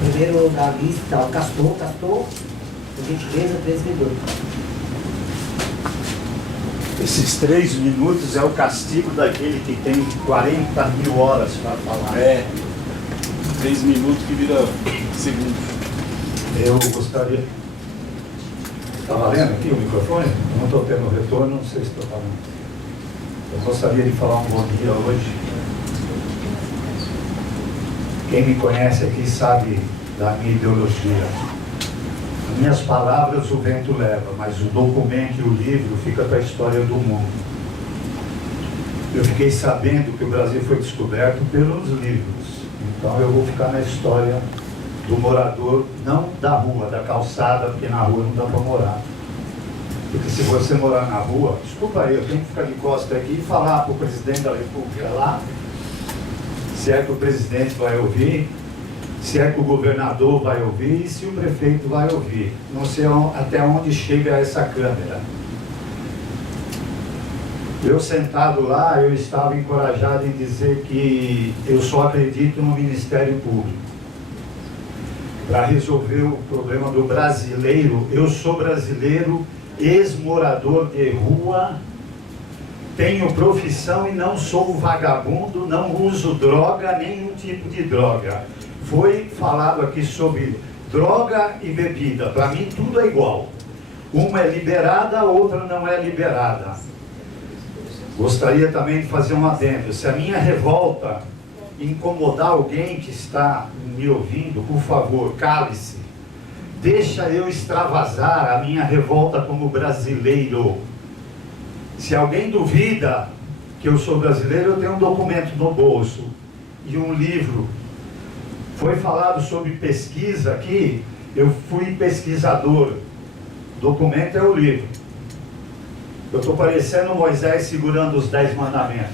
Primeiro da lista, o Castor, por gentileza, 13 minutos. Esses 3 minutos é o castigo daquele que tem 40.000 horas para falar. 3 minutos que vira segundos. Eu gostaria... Está valendo aqui o microfone? Eu não estou tendo retorno, não sei se estou falando. Eu gostaria de falar um bom dia hoje. Quem me conhece aqui sabe da minha ideologia. As minhas palavras o vento leva, mas o documento e o livro fica para a história do mundo. Eu fiquei sabendo que o Brasil foi descoberto pelos livros. Então eu vou ficar na história do morador, não da rua, da calçada, porque na rua não dá para morar. Porque se você morar na rua, desculpa aí, eu tenho que ficar de costa aqui e falar para o presidente da República lá, se é que o presidente vai ouvir, se é que o governador vai ouvir e se o prefeito vai ouvir. Não sei até onde chega essa câmera. Eu sentado lá, eu estava encorajado em dizer que eu só acredito no Ministério Público. Para resolver o problema do brasileiro, eu sou brasileiro, ex-morador de rua, tenho profissão e não sou vagabundo, não uso droga, nenhum tipo de droga. Foi falado aqui sobre droga e bebida. Para mim tudo é igual. Uma é liberada, a outra não é liberada. Gostaria também de fazer um adendo. Se a minha revolta incomodar alguém que está me ouvindo, por favor, cale-se. Deixa eu extravasar a minha revolta como brasileiro. Se alguém duvida que eu sou brasileiro, eu tenho um documento no bolso e um livro. Foi falado sobre pesquisa aqui, eu fui pesquisador. O documento é o livro. Eu estou parecendo Moisés segurando os 10 mandamentos.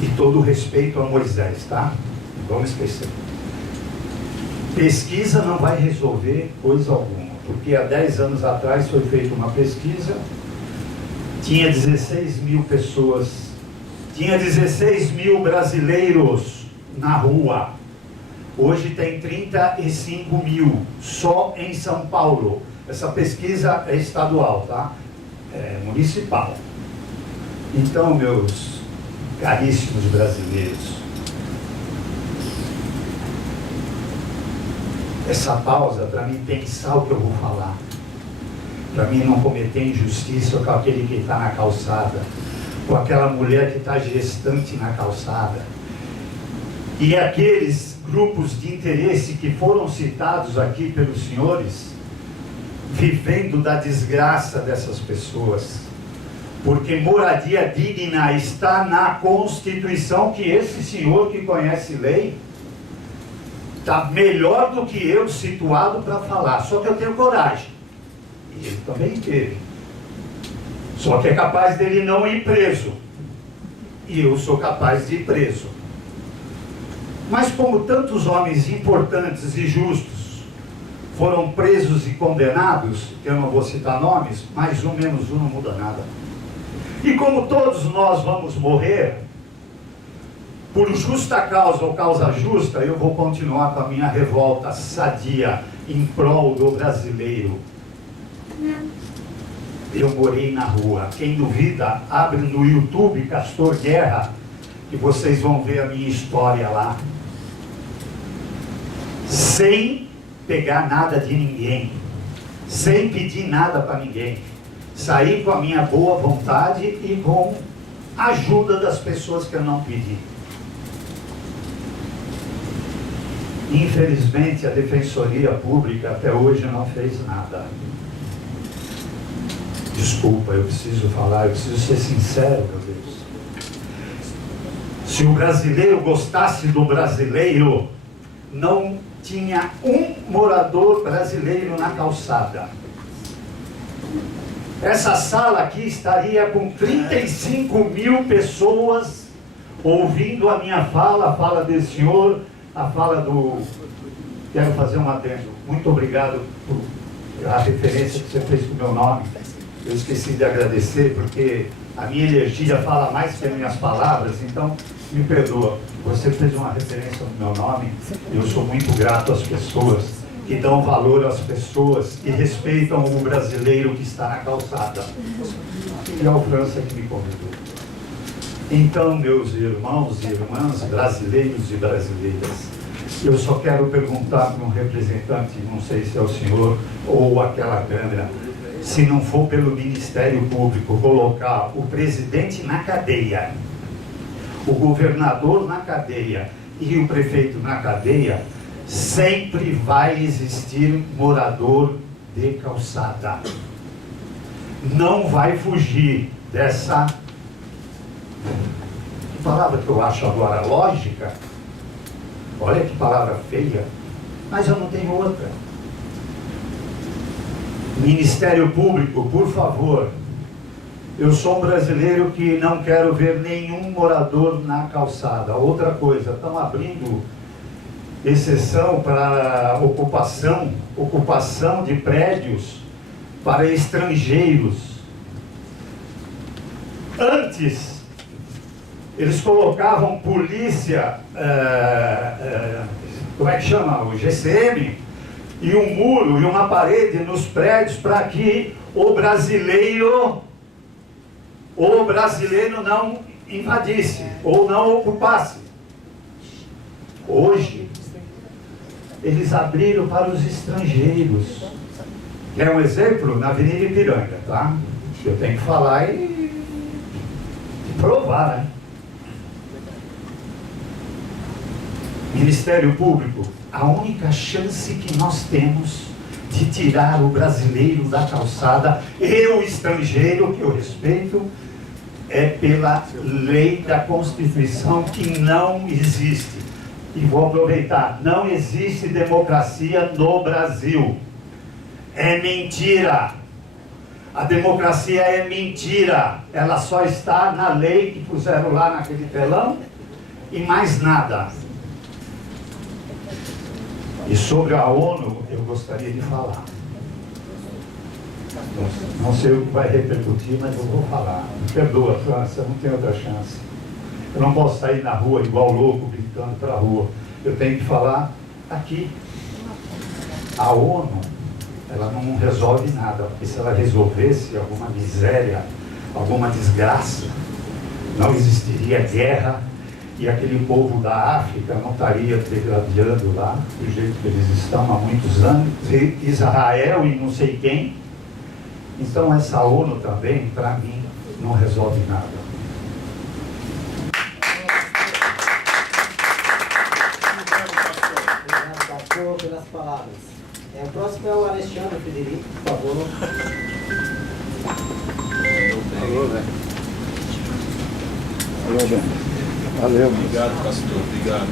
E todo respeito a Moisés, tá? Não vamos esquecer. Pesquisa não vai resolver coisa alguma, porque há 10 anos atrás foi feita uma pesquisa, tinha 16 mil pessoas, tinha 16 mil brasileiros na rua. Hoje tem 35 mil, só em São Paulo. Essa pesquisa é estadual, tá? É municipal. Então, meus caríssimos brasileiros, essa pausa para mim pensar o que eu vou falar, para mim não cometer injustiça com aquele que está na calçada, com aquela mulher que está gestante na calçada, e aqueles grupos de interesse que foram citados aqui pelos senhores, vivendo da desgraça dessas pessoas, porque moradia digna está na Constituição, que esse senhor que conhece lei está melhor do que eu situado para falar, só que eu tenho coragem, e ele também teve, só que é capaz dele não ir preso, e eu sou capaz de ir preso. Mas como tantos homens importantes e justos foram presos e condenados, eu não vou citar nomes, mas um menos um não muda nada. E como todos nós vamos morrer, por justa causa ou causa justa, eu vou continuar com a minha revolta sadia em prol do brasileiro. Eu morei na rua. Quem duvida, abre no YouTube Castor Guerra, que vocês vão ver a minha história lá. Sem pegar nada de ninguém, sem pedir nada para ninguém. Saí com a minha boa vontade e com a ajuda das pessoas que eu não pedi. Infelizmente, a Defensoria Pública até hoje não fez nada. Desculpa, eu preciso falar, eu preciso ser sincero, meu Deus. Se o brasileiro gostasse do brasileiro, não tinha um morador brasileiro na calçada. Essa sala aqui estaria com 35 mil pessoas ouvindo a minha fala, a fala desse senhor, a fala do... Quero fazer um adendo. Muito obrigado por a referência que você fez com o meu nome. Eu esqueci de agradecer, porque a minha energia fala mais que as minhas palavras, então me perdoa. Você fez uma referência ao meu nome, e eu sou muito grato às pessoas que dão valor às pessoas e respeitam o brasileiro que está na calçada. E ao França que me convidou. Então, meus irmãos e irmãs, brasileiros e brasileiras, eu só quero perguntar para um representante, não sei se é o senhor ou aquela câmera, se não for pelo Ministério Público colocar o presidente na cadeia, o governador na cadeia e o prefeito na cadeia, sempre vai existir morador de calçada. Não vai fugir dessa, que palavra que eu acho agora lógica, olha que palavra feia, mas eu não tenho outra. Ministério Público, por favor, eu sou um brasileiro que não quero ver nenhum morador na calçada. Outra coisa, estão abrindo exceção para ocupação de prédios para estrangeiros. Antes, eles colocavam polícia, como é que chama? O GCM, e um muro e uma parede nos prédios para que o brasileiro não invadisse ou não ocupasse. Hoje, eles abriram para os estrangeiros. Quer um exemplo? Na Avenida Ipiranga, tá? Eu tenho que falar e provar, né? Ministério Público, a única chance que nós temos de tirar o brasileiro da calçada e o estrangeiro, que eu respeito, é pela lei da Constituição, que não existe. E vou aproveitar, não existe democracia no Brasil. É mentira. A democracia é mentira. Ela só está na lei que puseram lá naquele telão e mais nada. E sobre a ONU, eu gostaria de falar. Não sei o que vai repercutir, mas eu vou falar. Me perdoa, França, não tem outra chance. Eu não posso sair na rua igual louco, gritando para a rua. Eu tenho que falar aqui. A ONU, ela não resolve nada, porque se ela resolvesse alguma miséria, alguma desgraça, não existiria guerra, e aquele povo da África não estaria degradando lá, do jeito que eles estão há muitos anos, Israel e não sei quem. Então essa ONU também, para mim, não resolve nada. Obrigado, pastor, pelas palavras. O próximo é o Alexandre Frederico, por favor. Alô, velho. Alô, velho. Valeu. Obrigado, pastor. Obrigado.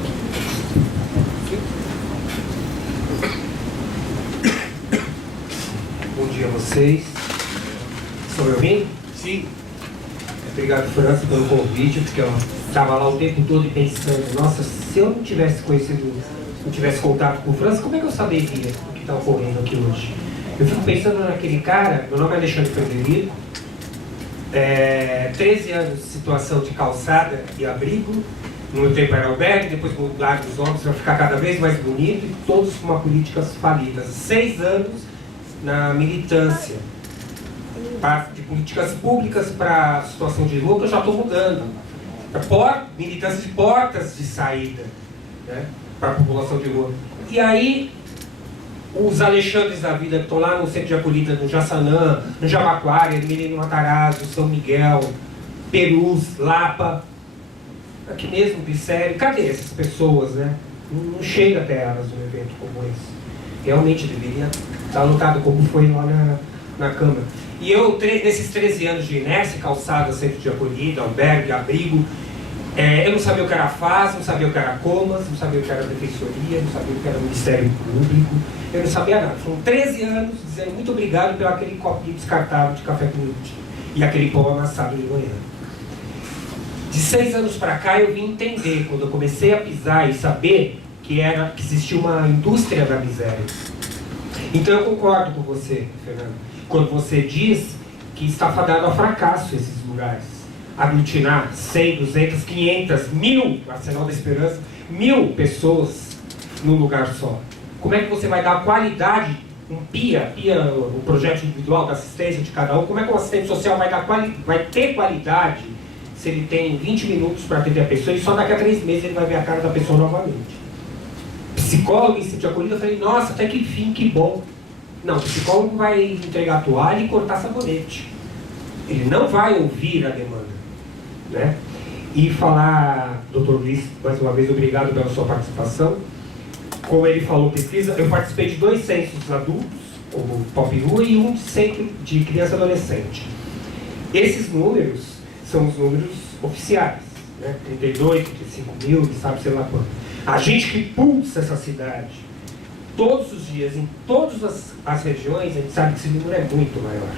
Bom dia a vocês. Estão me ouvindo? Sim. Obrigado, França, pelo convite, porque eu estava lá o tempo todo pensando, nossa, se eu não tivesse conhecido, não tivesse contato com o França, como é que eu saberia o que está ocorrendo aqui hoje? Eu fico pensando naquele cara, meu nome é Alexandre Frederico, 13 anos de situação de calçada e abrigo, no meu tempo era albergue, depois mudaram os homens para ficar cada vez mais bonito, e todos com uma políticas falidas. 6 anos na militância de políticas públicas para a situação de rua, que eu já estou mudando. Militância de portas de saída, né, para a população de rua. E aí, os Alexandres da vida que estão lá no centro de acolhida, no Jaçanã, no Jabaquara, no Menino Matarazzo, São Miguel, Perus, Lapa, aqui mesmo, Glicério, cadê essas pessoas, né? Não chega até elas num evento como esse. Realmente deveria estar lotado como foi lá na Câmara. E eu, nesses 13 anos de inércia, calçada, centro de acolhida, albergue, abrigo, eu não sabia o que era FAS, não sabia o que era Comas, não sabia o que era Defensoria, não sabia o que era Ministério Público, eu não sabia nada. Foram 13 anos dizendo muito obrigado pelo aquele copinho descartável de café com leite e aquele pão amassado de manhã. De 6 anos para cá eu vim entender, quando eu comecei a pisar e saber que existia uma indústria da miséria. Então eu concordo com você, Fernando, quando você diz que está fadado ao fracasso esses lugares. Aglutinar 100, 200, 500, 1000, Arsenal da Esperança, 1000 pessoas num lugar só. Como é que você vai dar qualidade, um PIA, o projeto individual da assistência de cada um, como é que o assistente social vai ter qualidade se ele tem 20 minutos para atender a pessoa e só daqui a 3 meses ele vai ver a cara da pessoa novamente? Psicólogo em sítio de acolhida, eu falei, nossa, até que enfim, que bom. Não, o psicólogo vai entregar toalha e cortar sabonete. Ele não vai ouvir a demanda, né? E falar, doutor Luiz, mais uma vez, obrigado pela sua participação. Como ele falou, pesquisa, eu participei de 2 censos adultos, o Pop Rua, e um centro de criança e adolescente. Esses números são os números oficiais, né? 32, 35 mil, sabe, sei lá quanto. A gente que pulsa essa cidade todos os dias, em todas as regiões, a gente sabe que esse número é muito maior.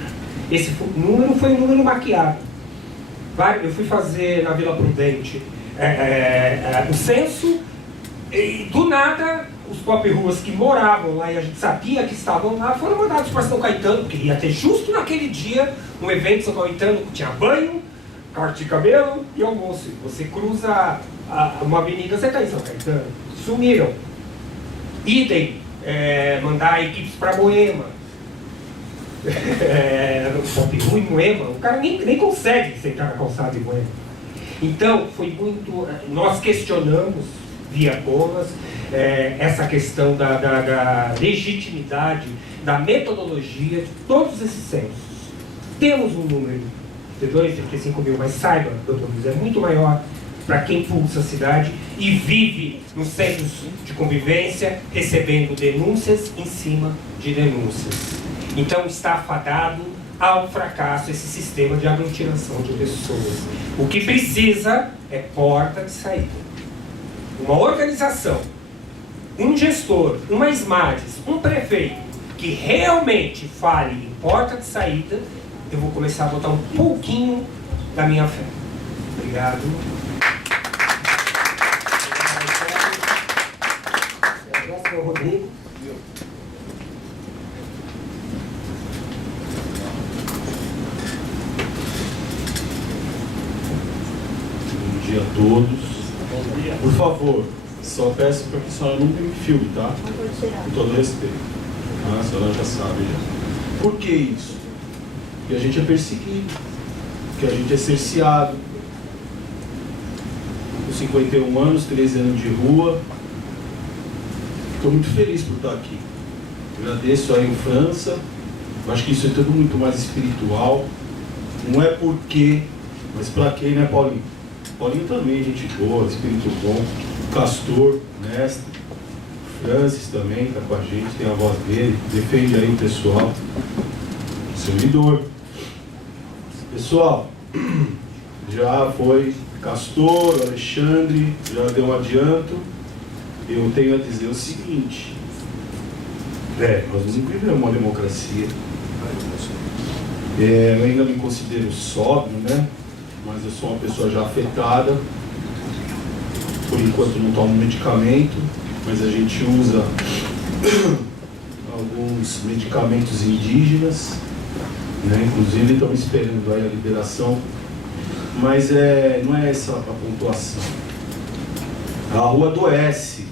Esse número foi um número maquiado. Eu fui fazer na Vila Prudente o censo, e do nada os pop ruas que moravam lá e a gente sabia que estavam lá foram mandados para São Caetano, porque ia ter justo naquele dia um evento em São Caetano que tinha banho, corte de cabelo e almoço. Você cruza uma avenida, você está em São Caetano. Sumiram. Idem, mandar equipes para Moema. No Pop Rua em Moema, o cara nem consegue sentar na calçada em Moema. Então, foi muito... Nós questionamos via Comas essa questão da legitimidade, da metodologia de todos esses censos. Temos um número de 35 mil, mas saiba, doutor Luiz, é muito maior para quem pulsa a cidade e vive nos centros de convivência, recebendo denúncias em cima de denúncias. Então está afadado ao fracasso esse sistema de aglutinação de pessoas. O que precisa é porta de saída. Uma organização, um gestor, uma SMADES, um prefeito que realmente fale em porta de saída, eu vou começar a botar um pouquinho da minha fé. Obrigado. Próximo é o Rodrigo. Bom dia a todos. Por favor, só peço para que a senhora nunca me filme, tá? Com todo respeito. A senhora já sabe. Já. Por que isso? Porque a gente é perseguido, porque a gente é cerceado. Com 51 anos, 13 anos de rua. Estou muito feliz por estar aqui. Agradeço aí o França. Eu acho que isso é tudo muito mais espiritual. Não é porque, mas para quem, né, Paulinho? Paulinho também, gente boa, espírito bom. Castor, mestre. Francis também está com a gente, tem a voz dele, defende aí o pessoal. Servidor. Pessoal, já foi Castor, Alexandre, já deu um adianto. Eu tenho a dizer o seguinte: nós não vivemos uma democracia. Eu ainda me considero sóbrio, né? Mas eu sou uma pessoa já afetada. Por enquanto não tomo medicamento, mas a gente usa alguns medicamentos indígenas, né? Inclusive estamos esperando aí a liberação. Mas não é essa a pontuação. A rua adoece.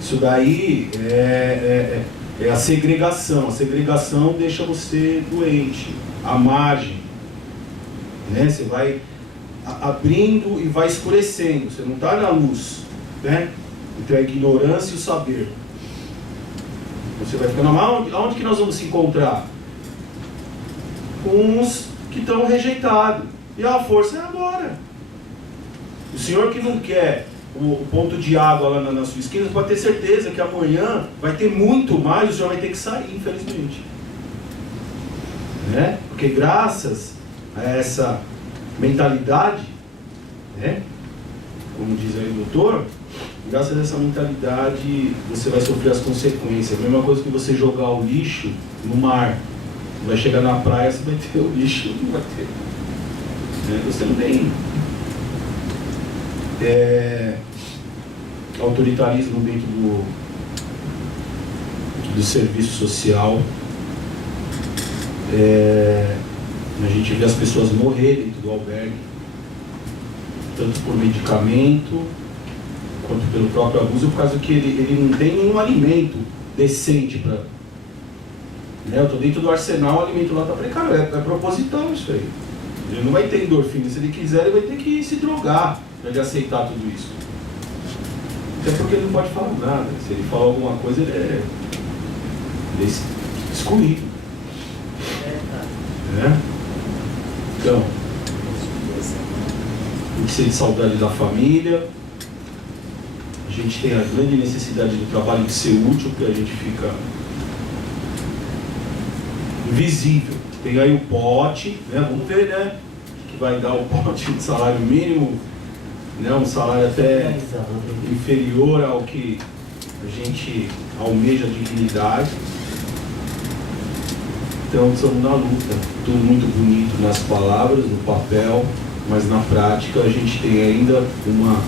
Isso daí é a segregação. A segregação deixa você doente. A margem, né? Você vai abrindo e vai escurecendo. Você não está na luz, né? Entre a ignorância e o saber. Você vai ficando... Aonde que nós vamos se encontrar? Com uns que estão rejeitados. E a força é agora. O senhor que não quer o ponto de água lá na sua esquina, pode ter certeza que amanhã vai ter muito mais, o senhor vai ter que sair, infelizmente. Né? Porque graças a essa mentalidade, né? Como diz aí o doutor, graças a essa mentalidade você vai sofrer as consequências. A mesma coisa que você jogar o lixo no mar, vai chegar na praia, você vai ter o lixo, não vai ter. Né? Você também autoritarismo dentro do serviço social. A gente vê as pessoas morrerem dentro do albergue, tanto por medicamento, quanto pelo próprio abuso, por causa que ele não tem nenhum alimento decente para... Eu estou dentro do arsenal, o alimento lá está precário, é proposital isso aí. Ele não vai ter endorfina, se ele quiser, ele vai ter que se drogar para ele aceitar tudo isso. Até porque ele não pode falar nada, se ele falar alguma coisa, ele é excluído. Então, tem que ser de saudade da família. A gente tem a grande necessidade do trabalho de ser útil, porque a gente fica invisível. Tem aí o pote, né? Vamos ver, né? Que vai dar o pote de salário mínimo, né? Um salário até inferior ao que a gente almeja de dignidade. Então estamos na luta. Tudo muito bonito nas palavras, no papel, mas na prática a gente tem ainda uma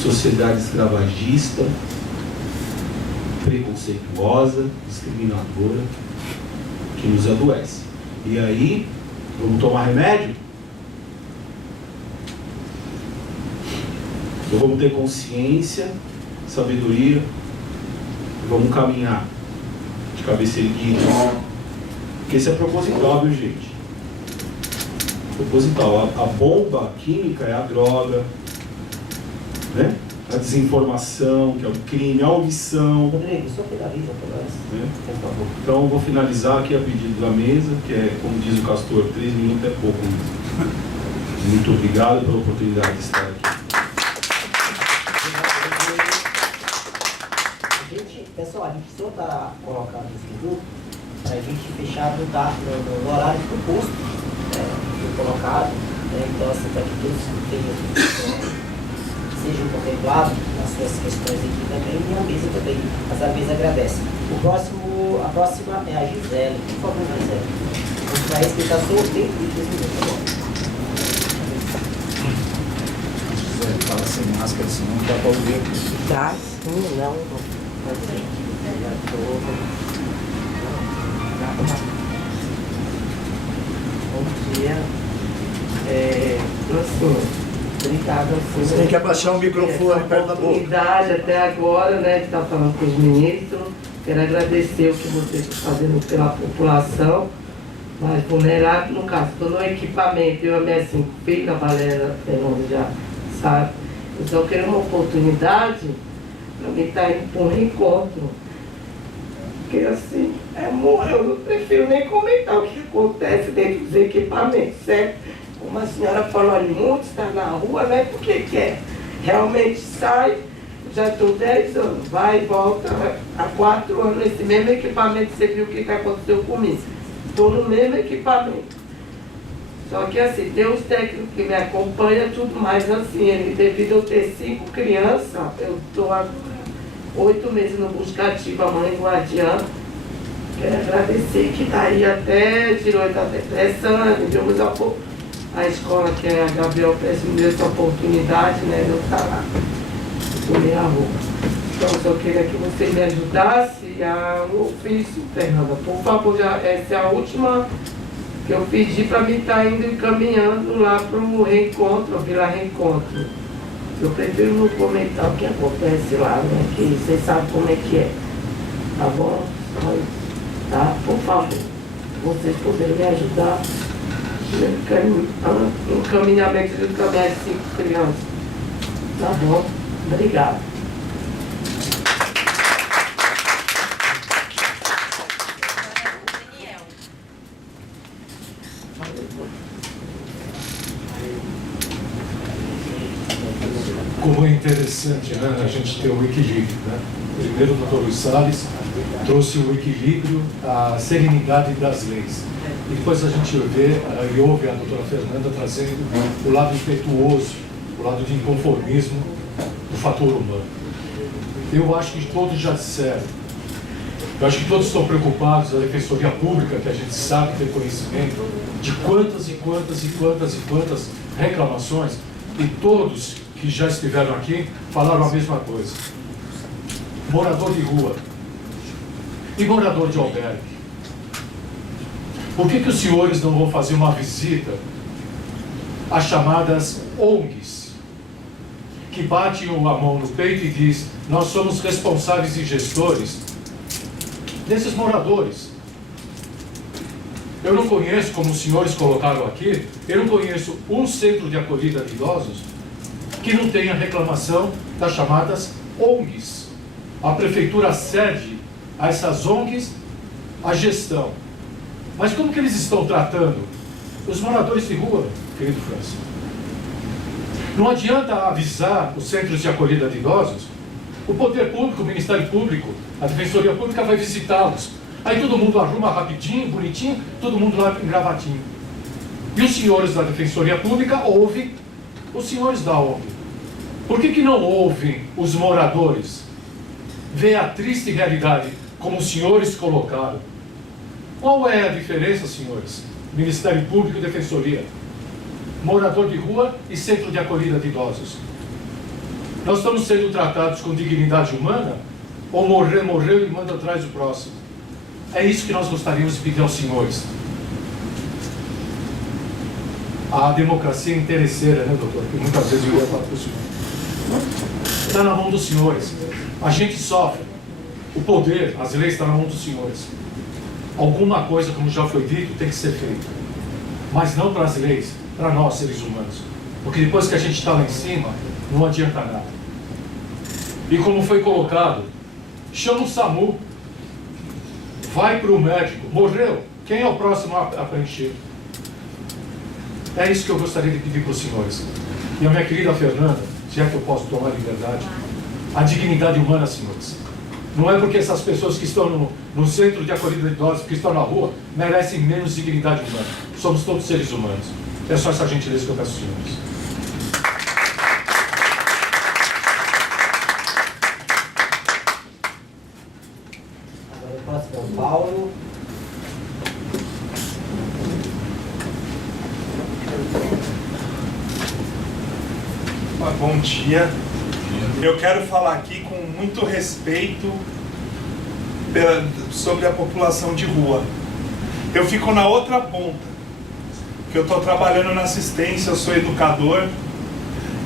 sociedade escravagista, preconceituosa, discriminadora, que nos adoece. E aí, vamos tomar remédio? Então vamos ter consciência, sabedoria, vamos caminhar de cabeça erguida. Porque isso é proposital, viu, gente? Proposital. A bomba química é a droga, né? A desinformação, que é o crime, a omissão. Rodrigo, só finaliza para nós, por favor. Então, eu vou finalizar aqui a pedido da mesa, que é, como diz o Castor, 3 minutos é pouco mesmo. Muito obrigado pela oportunidade de estar aqui. Pessoal, a gente precisa estar colocado nesse grupo para a gente fechar no horário proposto, foi colocado, então assim, para que todos sejam contemplados nas suas questões aqui também e a mesa também, mas a mesa agradece. A próxima é a Gisele, por favor, Gisele. A gente vai respeitar só o tempo de 2 minutos, tá bom? Gisele, fala sem máscara, senão não dá para ouvir. Tá, sim, não. Pode ser. Bom dia. Obrigada. Você tem que abaixar o microfone perto da boca. Oportunidade até agora, né, de estar falando com os ministros. Quero agradecer o que vocês estão fazendo pela população mais vulnerável. No caso, estou no equipamento, eu e a minha 5 filhas, a Valéria Fernanda já sabe. Eu só quero uma oportunidade para mim estar indo para um reencontro. Porque assim, eu não prefiro nem comentar o que acontece dentro dos equipamentos, certo? Como a senhora falou ali, muitos estão na rua, né? Porque quer. Realmente sai, já estou 10 anos, vai e volta há 4 anos nesse mesmo equipamento, você viu o que aconteceu comigo. Estou no mesmo equipamento. Só que assim, tem os técnicos que me acompanham, tudo mais assim, ele, devido a eu ter 5 crianças, eu estou há 8 meses no buscativo, mãe guardiã. Quero agradecer que daí até tirou da depressão, demos a escola que é a Gabriel Prestes me deu essa oportunidade, né, de eu estar lá, comer a roupa. Então eu só queria que você me ajudasse a um ofício, Fernanda. Por favor, essa é a última que eu pedi para mim estar indo encaminhando lá para o reencontro, Vila Reencontro. Eu prefiro não comentar o que acontece lá, né, que vocês sabem como é que é. Tá bom? Tá? Por favor, vocês poderem me ajudar. Encaminhamento junto com as minhas 5 crianças. Tá bom? Obrigado. Como é interessante, né, a gente ter o equilíbrio, né? Primeiro o doutor Luiz Salles trouxe o equilíbrio, a serenidade das leis. E depois a gente vê e ouve a doutora Fernanda trazendo o lado impetuoso, o lado de inconformismo do fator humano. Eu acho que todos já disseram. Eu acho que todos estão preocupados, a Defensoria Pública, que a gente sabe ter conhecimento de quantas e quantas e quantas e quantas reclamações, e todos que já estiveram aqui falaram a mesma coisa. Morador de rua e morador de albergue. Por que os senhores não vão fazer uma visita às chamadas ONGs, que batem a mão no peito e diz: nós somos responsáveis e gestores desses moradores? Eu não conheço, como os senhores colocaram aqui, eu não conheço um centro de acolhida de idosos que não tenha reclamação das chamadas ONGs. A prefeitura cede a essas ONGs a gestão. Mas como que eles estão tratando os moradores de rua, querido França? Não adianta avisar os centros de acolhida de idosos, o poder público, o Ministério Público, a Defensoria Pública vai visitá-los. Aí todo mundo arruma rapidinho, bonitinho, todo mundo lá em gravatinho. E os senhores da Defensoria Pública ouvem os senhores da ONG. Por que não ouvem os moradores? Vê a triste realidade, como os senhores colocaram. Qual é a diferença, senhores? Ministério Público e Defensoria. Morador de rua e centro de acolhida de idosos. Nós estamos sendo tratados com dignidade humana? Ou morreu e manda atrás do próximo? É isso que nós gostaríamos de pedir aos senhores. A democracia é interesseira, né, doutor? Que muitas vezes eu ia falar para o senhor. Está na mão dos senhores. A gente sofre. O poder, as leis estão na mão dos senhores. Alguma coisa, como já foi dito, tem que ser feita. Mas não para as leis, para nós, seres humanos. Porque depois que a gente está lá em cima, não adianta nada. E como foi colocado, chama o SAMU. Vai para o médico. Morreu. Quem é o próximo a preencher? É isso que eu gostaria de pedir para os senhores. E a minha querida Fernanda, se é que eu posso tomar liberdade, a dignidade humana, senhores. Não é porque essas pessoas que estão no centro de acolhida de idosos, que estão na rua, merecem menos dignidade humana. Somos todos seres humanos. É só essa gentileza que eu peço aos senhores. Agora o próximo é o Paulo. Bom dia. Eu quero falar aqui com muito respeito sobre a população de rua. Eu fico na outra ponta, que eu estou trabalhando na assistência, eu sou educador,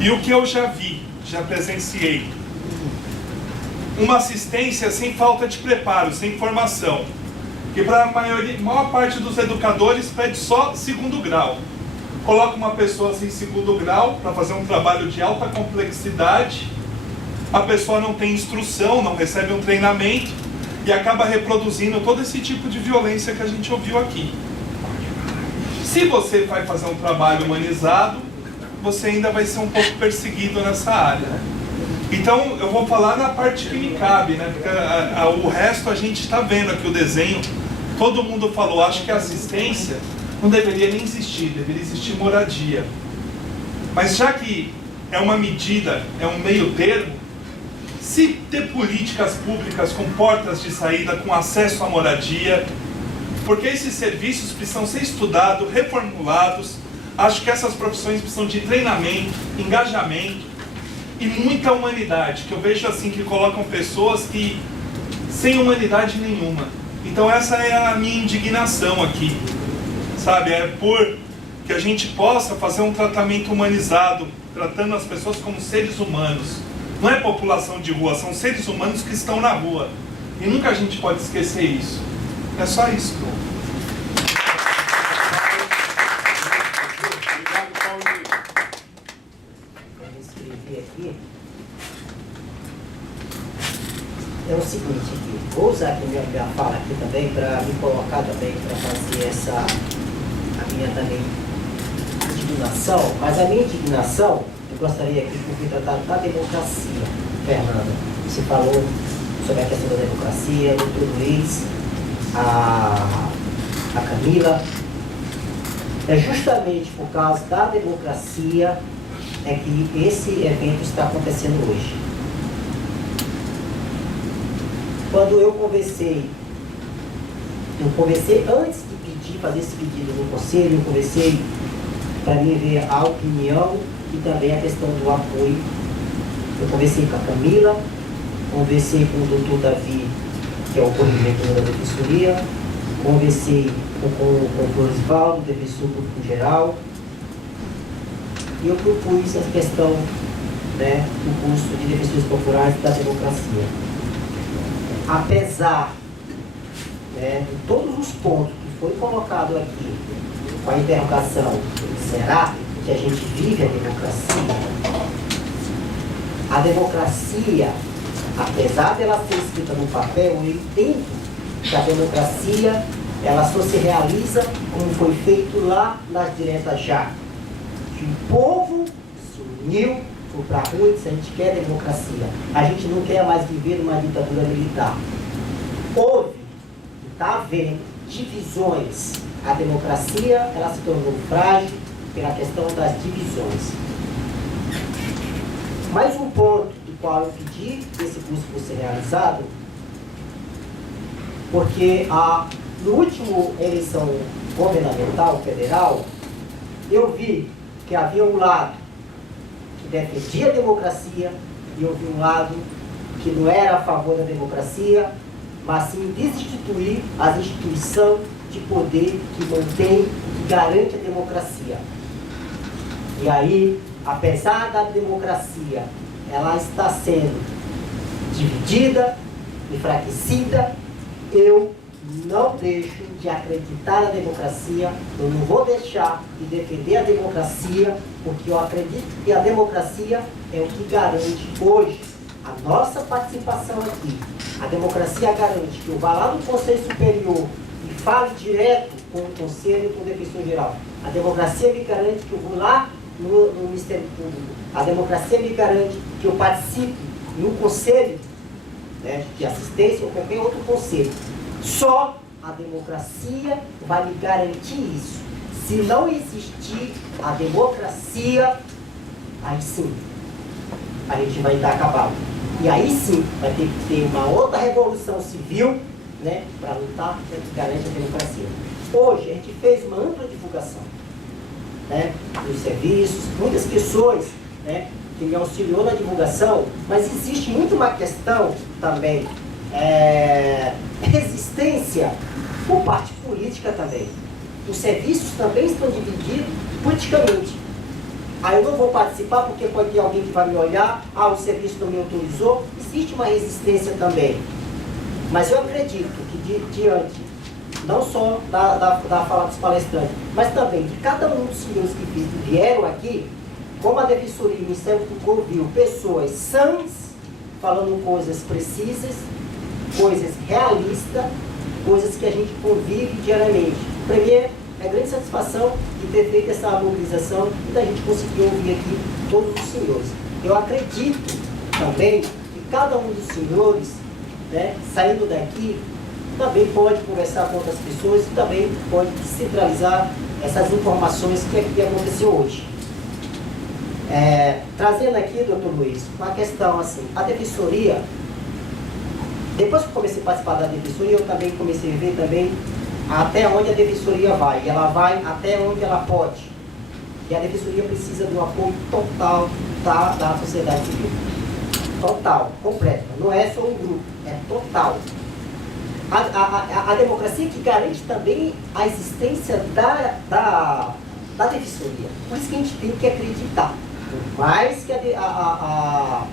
e o que eu já vi, já presenciei, uma assistência sem falta de preparo, sem formação, que para a maior parte dos educadores pede só segundo grau. Coloca uma pessoa sem segundo grau para fazer um trabalho de alta complexidade, a pessoa não tem instrução, não recebe um treinamento e acaba reproduzindo todo esse tipo de violência que a gente ouviu aqui. Se você vai fazer um trabalho humanizado, você ainda vai ser um pouco perseguido nessa área. Então eu vou falar na parte que me cabe, né? Porque o resto a gente está vendo aqui o desenho, todo mundo falou, acho que a assistência não deveria nem existir, deveria existir moradia. Mas já que é uma medida, é um meio termo, se ter políticas públicas com portas de saída, com acesso à moradia, porque esses serviços precisam ser estudados, reformulados, acho que essas profissões precisam de treinamento, engajamento e muita humanidade, que eu vejo assim que colocam pessoas que sem humanidade nenhuma. Então essa é a minha indignação aqui. Sabe, é por que a gente possa fazer um tratamento humanizado, tratando as pessoas como seres humanos. Não é população de rua, são seres humanos que estão na rua. E nunca a gente pode esquecer isso. É só isso. Eu escrevi aqui. É o seguinte aqui. Vou usar aqui minha fala aqui também para me colocar também para fazer a minha também indignação, mas a minha indignação, eu gostaria aqui que fui tratado da democracia. Fernanda, você falou sobre a questão da democracia, o doutor Luiz, a Camila. É justamente por causa da democracia é que esse evento está acontecendo hoje. Quando eu conversei antes de fazer esse pedido no conselho, eu conversei para mim ver a opinião e também a questão do apoio. Eu conversei com a Camila, conversei com o doutor Davi, que é o coordenador da defensoria, conversei com o Florivaldo, defensor público geral, e eu propus a questão, né, do curso de defensores populares da democracia. Apesar, né, de todos os pontos que foi colocado aqui, com a interrogação, será que a gente vive a democracia? A democracia, apesar dela ser escrita no papel, eu entendo que a democracia, ela só se realiza como foi feito lá nas diretas já. Que o povo se uniu, foi para a rua e disse: a gente quer democracia. A gente não quer mais viver numa ditadura militar. Houve, está havendo divisões. A democracia, ela se tornou frágil pela questão das divisões. Mais um ponto do qual eu pedi que esse curso fosse realizado, porque no último eleição governamental federal, eu vi que havia um lado que defendia a democracia e eu vi um lado que não era a favor da democracia, mas sim destituir as instituições de poder que mantém, que garante a democracia. E aí, apesar da democracia, ela está sendo dividida, enfraquecida, eu não deixo de acreditar na democracia, eu não vou deixar de defender a democracia, porque eu acredito que a democracia é o que garante hoje a nossa participação aqui. A democracia garante que eu vá lá no Conselho Superior e fale direto com o Conselho e com o Defensor Geral. A democracia me garante que eu vou lá no Ministério Público. A democracia me garante que eu participe no Conselho, né, de assistência ou qualquer outro conselho. Só a democracia vai me garantir isso. Se não existir a democracia, aí sim, a gente vai estar acabado. E aí sim, vai ter que ter uma outra revolução civil, né, para lutar para que garante a democracia. Hoje, a gente fez uma ampla divulgação, né, dos serviços, muitas pessoas, né, que me auxiliou na divulgação, mas existe muito uma questão também, resistência por parte política também. Os serviços também estão divididos politicamente. Aí eu não vou participar porque pode ter alguém que vai me olhar, o serviço não me autorizou. Existe uma resistência também. Mas eu acredito que diante, não só da fala dos palestrantes, mas também de cada um dos senhores que vieram aqui, como a Defensoria e o Ministério Público ouviu pessoas sãs, falando coisas precisas, coisas realistas, coisas que a gente convive diariamente. Primeiro, é grande satisfação de ter feito essa mobilização e da gente conseguir ouvir aqui todos os senhores. Eu acredito também que cada um dos senhores, né, saindo daqui, também pode conversar com outras pessoas e também pode centralizar essas informações que aconteceu hoje. Trazendo aqui, doutor Luiz, uma questão assim, a Defensoria, depois que eu comecei a participar da Defensoria, eu também comecei a ver também até onde a Defensoria vai. E ela vai até onde ela pode. E a Defensoria precisa do apoio total da sociedade civil. Total, completa. Não é só um grupo, é total. A democracia que garante também a existência da Defensoria. Por isso que a gente tem que acreditar. Por mais que a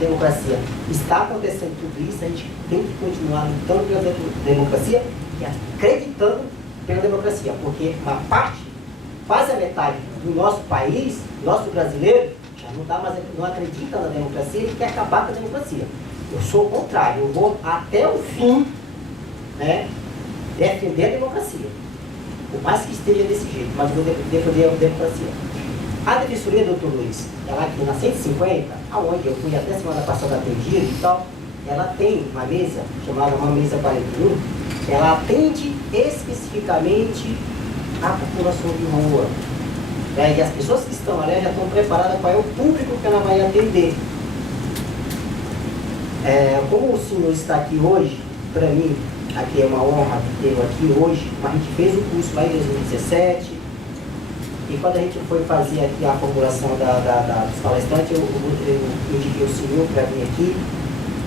democracia está acontecendo tudo isso, a gente tem que continuar lutando pela democracia e acreditando pela democracia, porque uma parte, quase a metade do nosso país, nosso brasileiro, já não acredita na democracia e quer acabar com a democracia. Eu sou o contrário, eu vou até o fim, né, defender a democracia. Por mais que esteja desse jeito, mas eu vou defender a democracia. A Defensoria, doutor Luiz, ela aqui na 150, aonde eu fui até semana passada atendido e tal, ela tem uma mesa, chamada uma mesa 41, ela atende especificamente a população de rua. E as pessoas que estão ali já estão preparadas para o público que ela vai atender. Como o senhor está aqui hoje, para mim, aqui é uma honra tê-lo aqui hoje, mas a gente fez o curso lá em 2017, e quando a gente foi fazer aqui a formulação dos palestrantes, eu indiquei o senhor para vir aqui,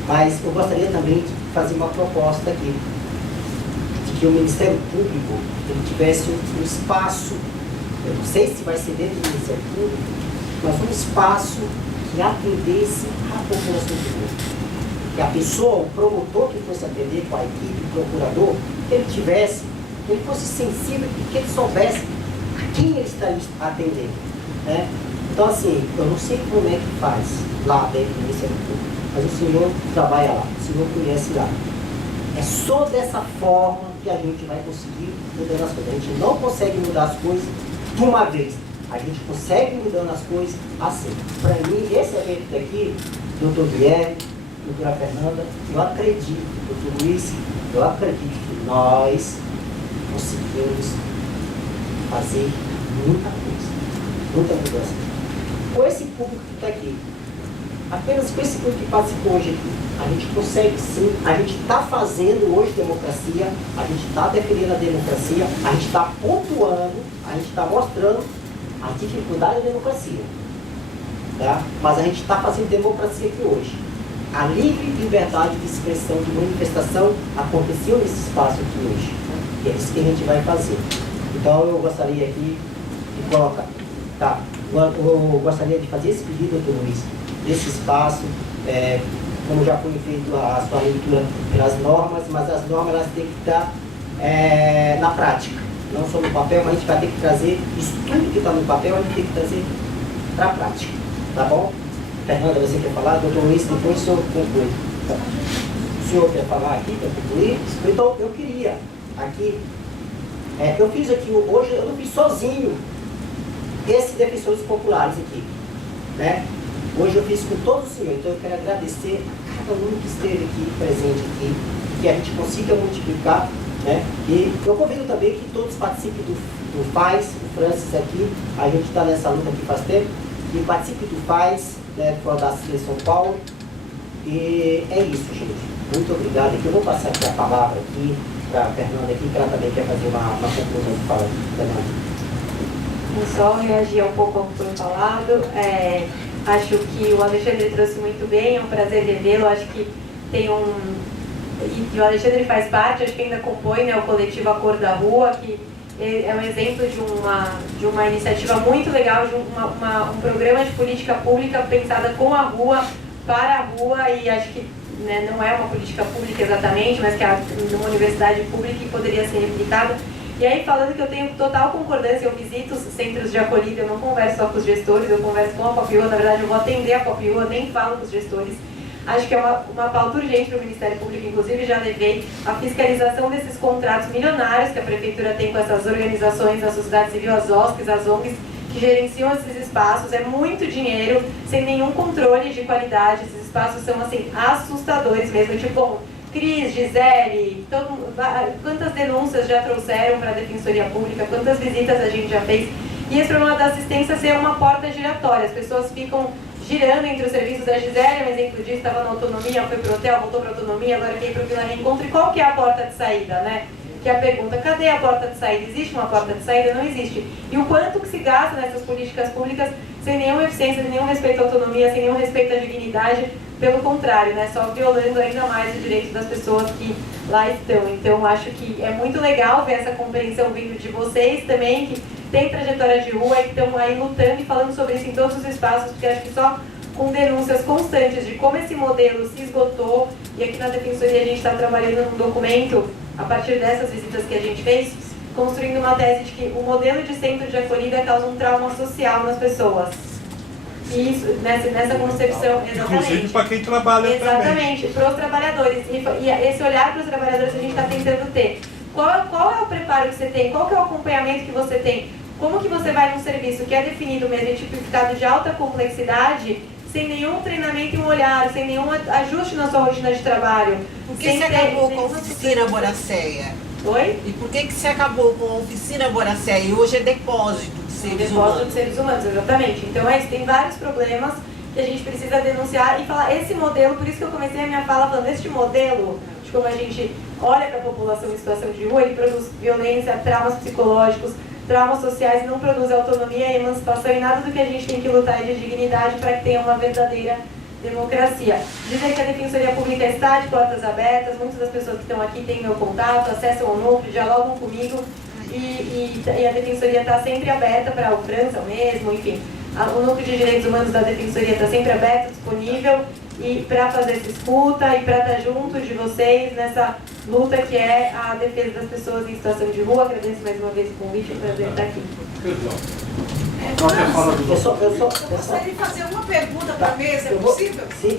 mas eu gostaria também de fazer uma proposta aqui, de que o Ministério Público ele tivesse um espaço, eu não sei se vai ser dentro do Ministério Público, mas um espaço que atendesse a população de rua. Que a pessoa, o promotor que fosse atender com a equipe, o procurador, que ele fosse sensível e que ele soubesse a quem ele está atendendo. Né? Então, assim, eu não sei como é que faz lá dentro do Ministério Público, mas o senhor trabalha lá, o senhor conhece lá. É só dessa forma que a gente vai conseguir mudar as coisas. A gente não consegue mudar as coisas de uma vez. A gente consegue mudando as coisas assim. Para mim, esse evento daqui, doutor Guilherme, doutora Fernanda, eu acredito, doutor Luiz, eu acredito que nós conseguimos fazer muita coisa, muita mudança. Com esse público que está aqui, apenas com esse público que participou hoje aqui, a gente consegue sim, a gente está fazendo hoje democracia, a gente está defendendo a democracia, a gente está pontuando, a gente está mostrando a dificuldade da democracia. Tá? Mas a gente está fazendo democracia aqui hoje. A livre liberdade de expressão, de manifestação, aconteceu nesse espaço aqui hoje. E é isso que a gente vai fazer. Então eu gostaria aqui de colocar, tá? Eu gostaria de fazer esse pedido, doutor Luiz, desse espaço, como já foi feito a sua leitura pelas normas, mas as normas elas têm que estar na prática, não só no papel, mas a gente vai ter que trazer isso tudo que está no papel, a gente tem que trazer para a prática, tá bom? Fernanda, você quer falar? Doutor Luiz, depois o senhor conclui. O senhor quer falar aqui para concluir? Então, eu queria aqui, eu fiz aqui, hoje eu não fiz sozinho esses defensores populares aqui, né? Hoje eu fiz com todos os senhores, então eu quero agradecer a cada um que esteve aqui, presente aqui, que a gente consiga multiplicar, né? E eu convido também que todos participem do FAS, o Francis aqui, a gente está nessa luta aqui faz tempo, que participe do FAS, né, da Cidade de São Paulo. E é isso, gente. Muito obrigado. Aqui eu vou passar aqui a palavra aqui para a Fernanda aqui, que ela também quer fazer uma conclusão de fala. Fernanda. Eu só reagir um pouco ao que foi falado. Acho que o Alexandre trouxe muito bem, é um prazer revê-lo. Acho que tem e o Alexandre faz parte, acho que ainda compõe, né, o coletivo A Cor da Rua, que é um exemplo de uma iniciativa muito legal, de um programa de política pública pensada com a rua, para a rua, e acho que, né, não é uma política pública exatamente, mas que é uma universidade pública que poderia ser replicada. E aí, falando que eu tenho total concordância, eu visito os centros de acolhida, eu não converso só com os gestores, eu converso com a Pop Rua, na verdade eu vou atender a Pop Rua, nem falo com os gestores. Acho que é uma pauta urgente para o Ministério Público, inclusive já levei a fiscalização desses contratos milionários que a Prefeitura tem com essas organizações da sociedade civil, as OSCs, as ONGs, que gerenciam esses espaços. É muito dinheiro, sem nenhum controle de qualidade. Esses espaços são, assim, assustadores mesmo. Tipo, bom, Cris, Gisele, quantas denúncias já trouxeram para a Defensoria Pública, quantas visitas a gente já fez. E esse problema da assistência ser uma porta giratória. As pessoas ficam girando entre os serviços da Gisele, um exemplo disso, estava na autonomia, foi para o hotel, voltou para a autonomia, agora quer ir para o Vila Reencontro. E qual que é a porta de saída, né? Que é a pergunta, cadê a porta de saída? Existe uma porta de saída? Não existe. E o quanto que se gasta nessas políticas públicas sem nenhuma eficiência, sem nenhum respeito à autonomia, sem nenhum respeito à dignidade, pelo contrário, né? Só violando ainda mais o direito das pessoas que lá estão. Então, acho que é muito legal ver essa compreensão vindo de vocês também, que tem trajetória de rua e que estão aí lutando e falando sobre isso em todos os espaços, porque acho que só com denúncias constantes de como esse modelo se esgotou, e aqui na Defensoria a gente está trabalhando num documento, a partir dessas visitas que a gente fez, construindo uma tese de que o modelo de centro de acolhida causa um trauma social nas pessoas. E isso, nessa concepção, exatamente. Inclusive para quem trabalha também. Exatamente, para os trabalhadores. E esse olhar para os trabalhadores a gente está tentando ter. Qual é o preparo que você tem? Qual que é o acompanhamento que você tem? Como que você vai num serviço que é definido mesmo, tipificado de alta complexidade, sem nenhum treinamento e um olhar, sem nenhum ajuste na sua rotina de trabalho? Por que você acabou com a oficina Boracéia? Oi? E por que você acabou com a oficina Boracéia? E hoje é depósito de seres humanos. Depósito de seres humanos, exatamente. Então é isso, tem vários problemas que a gente precisa denunciar e falar, esse modelo, por isso que eu comecei a minha fala falando, este modelo, de como a gente olha para a população em situação de rua, ele produz violência, traumas psicológicos, traumas sociais, e não produz autonomia e emancipação, e nada do que a gente tem que lutar é de dignidade para que tenha uma verdadeira democracia. Dizer que a Defensoria Pública está de portas abertas, muitas das pessoas que estão aqui têm meu contato, acessam o núcleo, dialogam comigo, e a Defensoria está sempre aberta para o França mesmo, enfim. O Núcleo de Direitos Humanos da Defensoria está sempre aberto, disponível, e para fazer essa escuta e para estar junto de vocês nessa luta que é a defesa das pessoas em situação de rua. Agradeço mais uma vez o convite, é um prazer estar aqui. Eu gostaria de fazer uma pergunta para a mesa, é possível? Sim,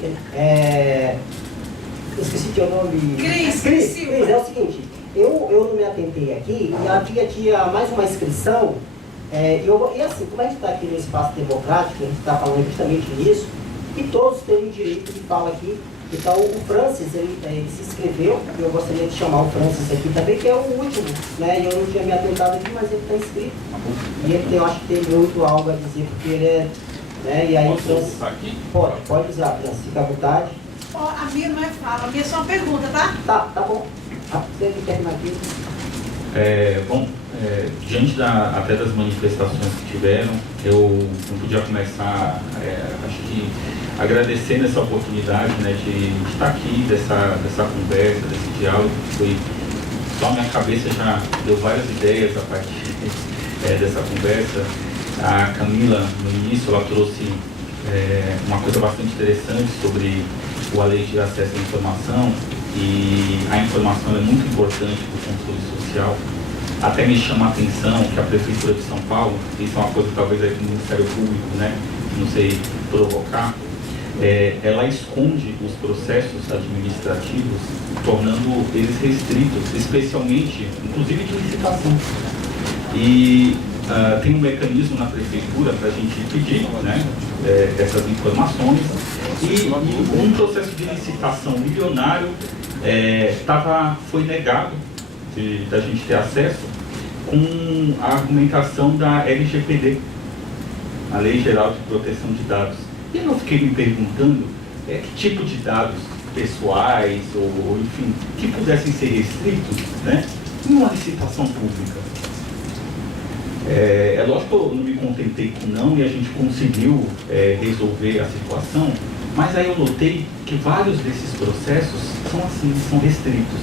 eu esqueci teu nome. Cris, é o seguinte, eu não me atentei aqui e tinha mais uma inscrição. E assim, como a gente está aqui no espaço democrático, a gente está falando justamente nisso, e todos têm o direito de falar aqui. Então o Francis, ele se inscreveu, e eu gostaria de chamar o Francis aqui também, que é o último, né? Eu não tinha me atentado aqui, mas ele está inscrito. E ele eu acho que tem muito algo a dizer, porque ele é. Né? E aí, Francis, pode usar, Francis, fica à vontade. A minha não é fala, a minha é só uma pergunta, tá? Tá bom. Você que terminar aqui. Diante até das manifestações que tiveram, eu não podia começar, acho que agradecendo essa oportunidade, né, de estar aqui, dessa conversa, desse diálogo, que foi só minha cabeça já deu várias ideias a partir dessa conversa. A Camila, no início, ela trouxe uma coisa bastante interessante sobre a lei de acesso à informação, e a informação é muito importante para o controle social. Até me chama a atenção que a Prefeitura de São Paulo, isso é uma coisa talvez aqui no Ministério Público, né, não sei provocar, ela esconde os processos administrativos, tornando eles restritos, especialmente, inclusive de licitação. E tem um mecanismo na Prefeitura para a gente pedir, né, essas informações, e um processo de licitação milionário foi negado da gente ter acesso com a argumentação da LGPD, a Lei Geral de Proteção de Dados. E eu fiquei me perguntando que tipo de dados pessoais ou enfim, que pudessem ser restritos, né, em uma licitação pública. Lógico que eu não me contentei com não, e a gente conseguiu resolver a situação, mas aí eu notei que vários desses processos são assim, são restritos.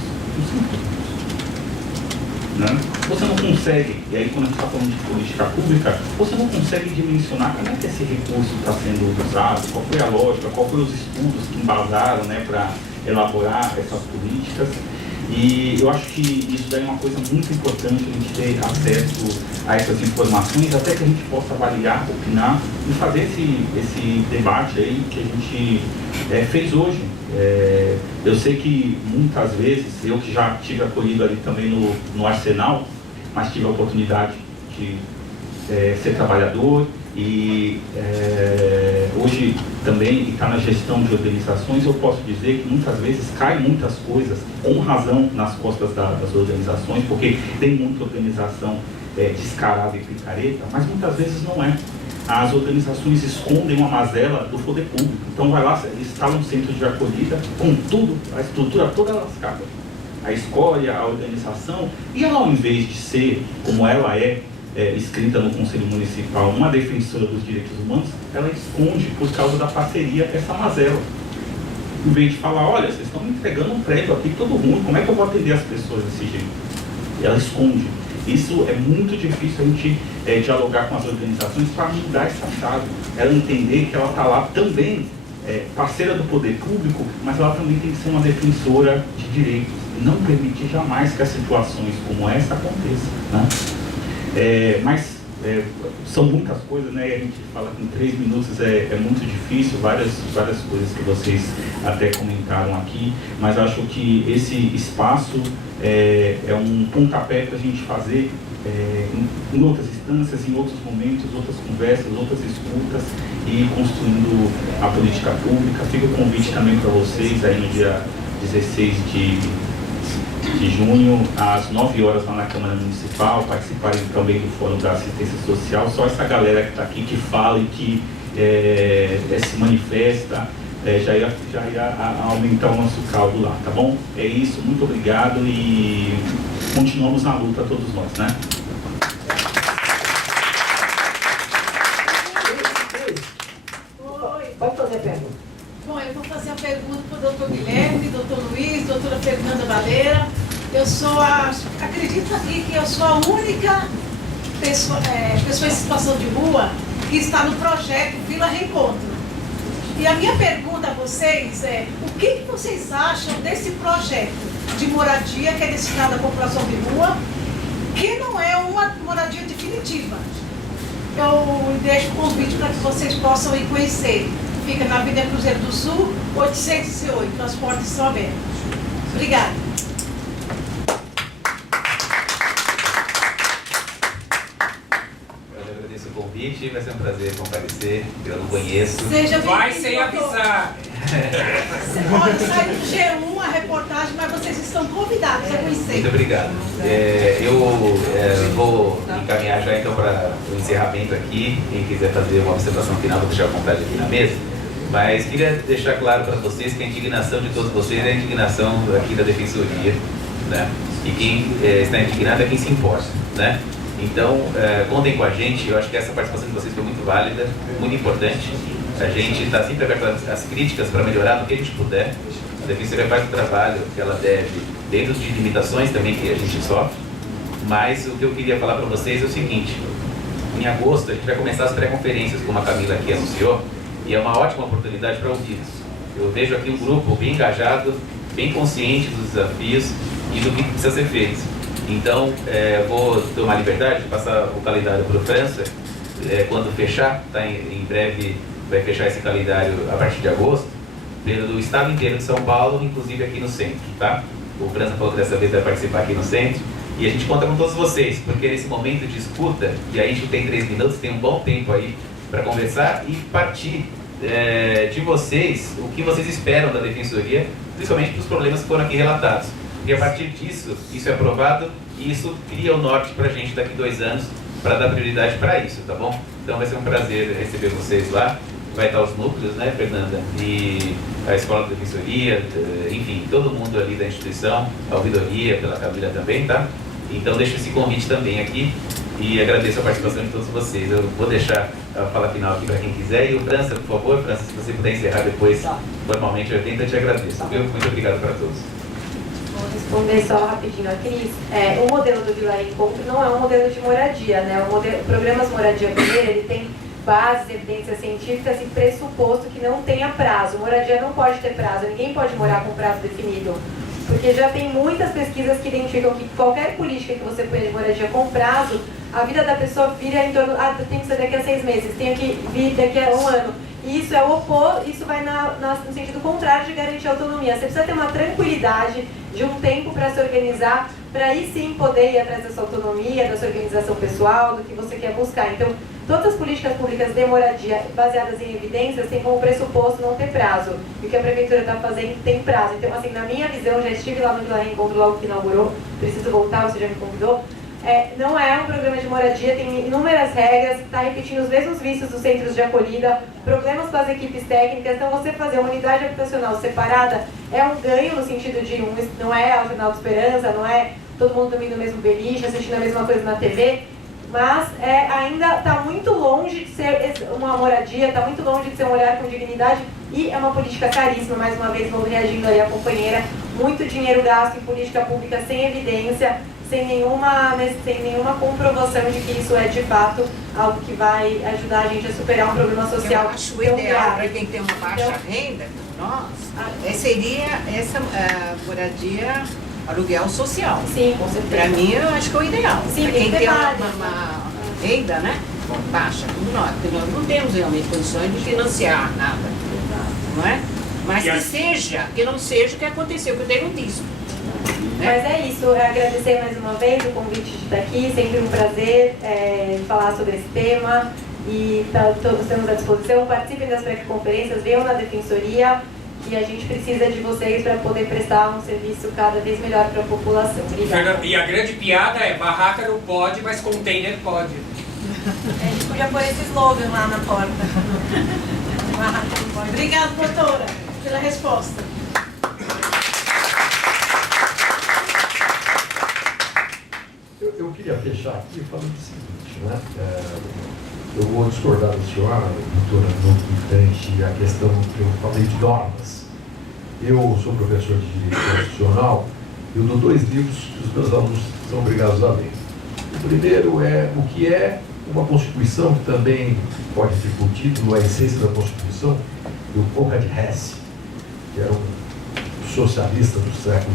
Né? Você não consegue, e aí quando a gente está falando de política pública, você não consegue dimensionar como é que esse recurso está sendo usado, qual foi a lógica, qual foram os estudos que embasaram, né, para elaborar essas políticas. E eu acho que isso daí é uma coisa muito importante, a gente ter acesso a essas informações, até que a gente possa avaliar, opinar e fazer esse debate aí que a gente fez hoje. Eu sei que muitas vezes, eu que já tive acolhido ali também no Arsenal, mas tive a oportunidade de ser trabalhador e hoje também estar na gestão de organizações, eu posso dizer que muitas vezes caem muitas coisas com razão nas costas das organizações, porque tem muita organização descarada e picareta, mas muitas vezes não é. As organizações escondem uma mazela do poder público. Então vai lá, instala um centro de acolhida com tudo, a estrutura toda lascada. A escolha, a organização, e ela, ao invés de ser como ela escrita no Conselho Municipal, uma defensora dos direitos humanos, ela esconde, por causa da parceria, essa mazela. Em vez de falar, olha, vocês estão me entregando um prédio aqui todo ruim, como é que eu vou atender as pessoas desse jeito? E ela esconde. Isso é muito difícil a gente dialogar com as organizações para mudar essa chave. Ela entender que ela está lá também, parceira do poder público, mas ela também tem que ser uma defensora de direitos. E não permitir jamais que as situações como essa aconteçam. Né? São muitas coisas, né? A gente fala que em 3 minutos é muito difícil, várias coisas que vocês até comentaram aqui, mas acho que esse espaço é um pontapé para a gente fazer em outras instâncias, em outros momentos, outras conversas, outras escutas e construindo a política pública. Fica o convite também para vocês aí no dia 16 de junho, às 9 horas lá na Câmara Municipal, participarem também do Fórum da Assistência Social. Só essa galera que está aqui, que fala e que se manifesta, já ia aumentar o nosso caldo lá, tá bom? É isso, muito obrigado e continuamos na luta todos nós, né? Pode fazer a pergunta. Bom, brasileira. Eu sou acredito aqui que eu sou a única pessoa em situação de rua que está no projeto Vila Reencontro. E a minha pergunta a vocês é, o que vocês acham desse projeto de moradia que é destinado à população de rua, que não é uma moradia definitiva? Eu deixo o convite para que vocês possam ir conhecer. Fica na Avenida Cruzeiro do Sul, 808, as portas estão abertas. Obrigada. Eu agradeço o convite, vai ser um prazer comparecer, eu não conheço. Seja vai sem avisar. Olha, sai do G1 a reportagem, mas vocês estão convidados a conhecer. Muito obrigado. Eu vou encaminhar já então para o encerramento aqui. Quem quiser fazer uma observação final, vou deixar à vontade aqui na mesa. Mas queria deixar claro para vocês que a indignação de todos vocês é a indignação aqui da Defensoria, né? E quem está indignado é quem se importa, né? Então, contem com a gente. Eu acho que essa participação de vocês foi muito válida, muito importante. A gente está sempre aberto às críticas para melhorar no que a gente puder. A Defensoria faz o trabalho que ela deve, dentro de limitações também que a gente sofre. Mas o que eu queria falar para vocês é o seguinte: em agosto a gente vai começar as pré-conferências, como a Camila aqui anunciou, e é uma ótima oportunidade para ouvi-los. Eu vejo aqui um grupo bem engajado, bem consciente dos desafios e do que precisa ser feito. Então, vou tomar liberdade de passar o calendário para o França, quando fechar, tá? Em breve vai fechar esse calendário a partir de agosto, pelo estado inteiro de São Paulo, inclusive aqui no centro, tá? O França falou que dessa vez vai participar aqui no centro, e a gente conta com todos vocês, porque nesse momento de escuta, e aí a gente tem 3 minutos, tem um bom tempo aí para conversar e partir de vocês, o que vocês esperam da Defensoria, principalmente dos problemas que foram aqui relatados. E a partir disso, isso é aprovado e isso cria o norte para a gente daqui 2 anos para dar prioridade para isso, tá bom? Então vai ser um prazer receber vocês lá. Vai estar os núcleos, né, Fernanda? E a Escola da Defensoria, enfim, todo mundo ali da instituição, a ouvidoria, pela Camila também, tá? Então deixo esse convite também aqui e agradeço a participação de todos vocês. Eu vou deixar a fala final aqui para quem quiser. E o França, por favor, França, se você puder encerrar depois, formalmente, eu tento, eu te agradeço. Muito obrigado para todos. Vou responder só rapidinho a Cris. O modelo do Vila Reencontro não é um modelo de moradia, né? O Programas Moradia Primeira, ele tem bases, evidências científicas e pressuposto que não tenha prazo. Moradia não pode ter prazo, ninguém pode morar com prazo definido. Porque já tem muitas pesquisas que identificam que qualquer política que você põe de moradia com prazo, a vida da pessoa vira em torno, tem que ser daqui a 6 meses, tem que vir daqui a 1 ano. E isso é o oposto, isso vai no sentido contrário de garantir autonomia. Você precisa ter uma tranquilidade de um tempo para se organizar, para aí sim poder ir atrás da sua autonomia, da sua organização pessoal, do que você quer buscar. Então, todas as políticas públicas de moradia baseadas em evidências têm como pressuposto não ter prazo. E o que a Prefeitura está fazendo tem prazo. Então, assim, na minha visão, já estive lá no Vila Reencontro logo que inaugurou, preciso voltar, você já me convidou. Não é um programa de moradia, tem inúmeras regras, está repetindo os mesmos vícios dos centros de acolhida, problemas com as equipes técnicas. Então, você fazer uma unidade habitacional separada é um ganho no sentido de não é a Jornal de Esperança, não é todo mundo dormindo no mesmo beliche, assistindo a mesma coisa na TV, mas ainda está muito longe de ser uma moradia, está muito longe de ser um olhar com dignidade e é uma política caríssima. Mais uma vez, vou reagindo aí a companheira, muito dinheiro gasto em política pública sem evidência, sem nenhuma comprovação de que isso é de fato algo que vai ajudar a gente a superar um problema social. Eu acho ideal para quem tem uma baixa renda, seria essa moradia aluguel social. Sim, com certeza. Para mim, eu acho que é o ideal. Sim, para quem tem uma renda, né, baixa, como nós, porque nós não temos realmente condições de financiar nada, não é? Mas que não seja o que aconteceu, que eu dei um disco. Mas é isso, agradecer mais uma vez o convite de estar aqui, sempre um prazer falar sobre esse tema e todos estamos à disposição. Participem das pré-conferências, venham na Defensoria e a gente precisa de vocês para poder prestar um serviço cada vez melhor para a população. Obrigada. E a grande piada é, barraca não pode, mas container pode. A gente podia pôr esse slogan lá na porta. Barraca não pode. Obrigada, doutora, pela resposta. Eu queria fechar aqui falando o seguinte, né? Eu vou discordar da senhora, doutora, no que tange a questão que eu falei de normas. Eu sou professor de direito constitucional Eu dou 2 livros que os meus alunos são obrigados a ler. O primeiro é o que é uma Constituição, que também pode ser discutido, a essência da Constituição, do Konrad Hesse, que era um socialista do século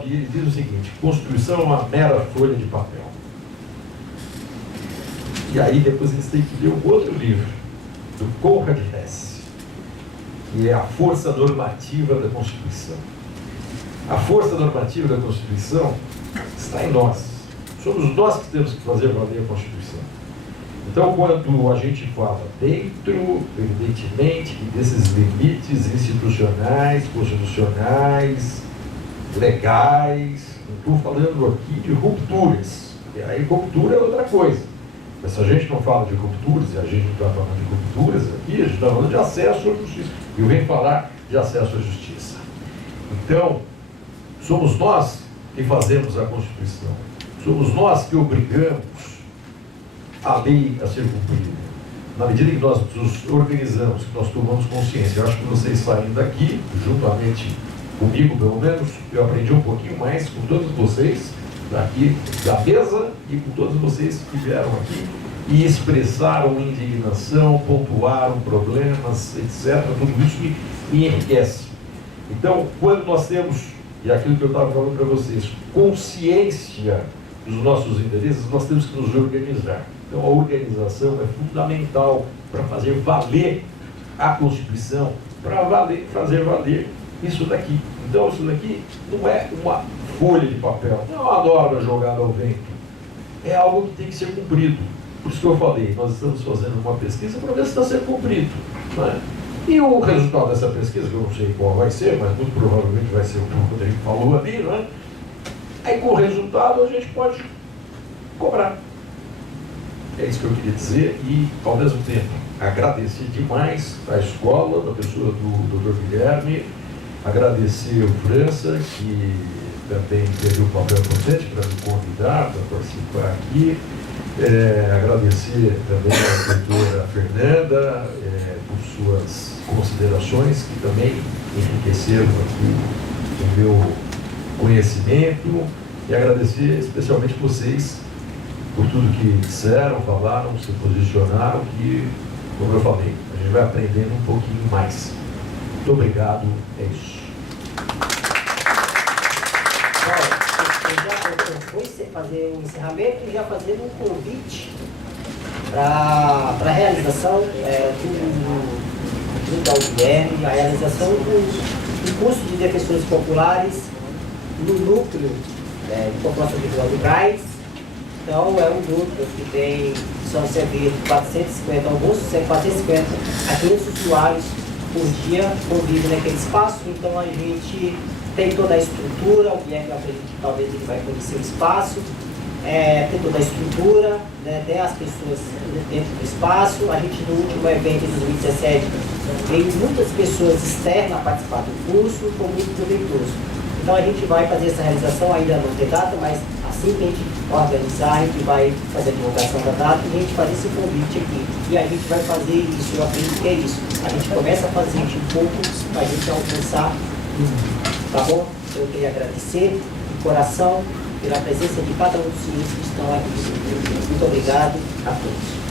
XIX, e ele diz o seguinte: Constituição é uma mera folha de papel. E aí depois eles têm que ler um outro livro, do Konrad Hesse, que é a força normativa da Constituição. A força normativa da Constituição está em nós. Somos nós que temos que fazer valer a Constituição. Então, quando a gente fala dentro, evidentemente, desses limites institucionais, constitucionais, legais, não estou falando aqui de rupturas. E aí, ruptura é outra coisa. Mas se a gente não fala de rupturas, e a gente não está falando de rupturas aqui, a gente está falando de acesso à justiça. E eu venho falar de acesso à justiça. Então, somos nós que fazemos a Constituição. Somos nós que obrigamos a lei a ser cumprida. Na medida que nós nos organizamos, que nós tomamos consciência, eu acho que vocês saindo daqui, juntamente comigo pelo menos, eu aprendi um pouquinho mais com todos vocês, daqui da mesa e com todos vocês que vieram aqui e expressaram indignação, pontuaram problemas, etc. Tudo isso me enriquece. Então, quando nós temos, e aquilo que eu estava falando para vocês, consciência dos nossos interesses, nós temos que nos organizar. Então, a organização é fundamental para fazer valer a Constituição, para fazer valer isso daqui. Então, isso daqui não é uma folha de papel, não é uma norma jogada ao vento, é algo que tem que ser cumprido. Por isso que eu falei, nós estamos fazendo uma pesquisa para ver se está sendo cumprido. Não é? E o resultado dessa pesquisa, que eu não sei qual vai ser, mas muito provavelmente vai ser o que o Rodrigo falou ali, não é? Aí com o resultado a gente pode cobrar. É isso que eu queria dizer e, ao mesmo tempo, agradecer demais a escola, da pessoa do Dr. Guilherme, agradecer o França, que também teve um papel importante para me convidar para participar aqui, agradecer também a doutora Fernanda por suas considerações, que também enriqueceram aqui o meu conhecimento, e agradecer especialmente vocês por tudo que disseram, falaram, se posicionaram, que, como eu falei, a gente vai aprendendo um pouquinho mais. Muito obrigado, é isso. Depois de fazer o encerramento, e já fazer um convite para a realização do Guilherme, a realização do curso de defensores populares no núcleo de população virtual do Braz. Então, é um núcleo que são servidos 450 almoços, 450 a 500 usuários por dia convivem naquele espaço. Então, a gente tem toda a estrutura, o Guilherme, eu acredito que talvez ele vai conhecer o espaço, tem toda a estrutura, né, tem as pessoas dentro do espaço. A gente, no último evento de 2017, veio muitas pessoas externas a participar do curso, foi muito proveitoso. Então, a gente vai fazer essa realização, ainda não tem data, mas assim que a gente organizar, a gente vai fazer a divulgação da data e a gente fazer esse convite aqui. E a gente vai fazer isso, eu acredito que é isso. A gente começa a fazer um pouco para a gente alcançar, tá bom? Eu queria agradecer de coração pela presença de cada um dos senhores que estão aqui. Muito obrigado a todos.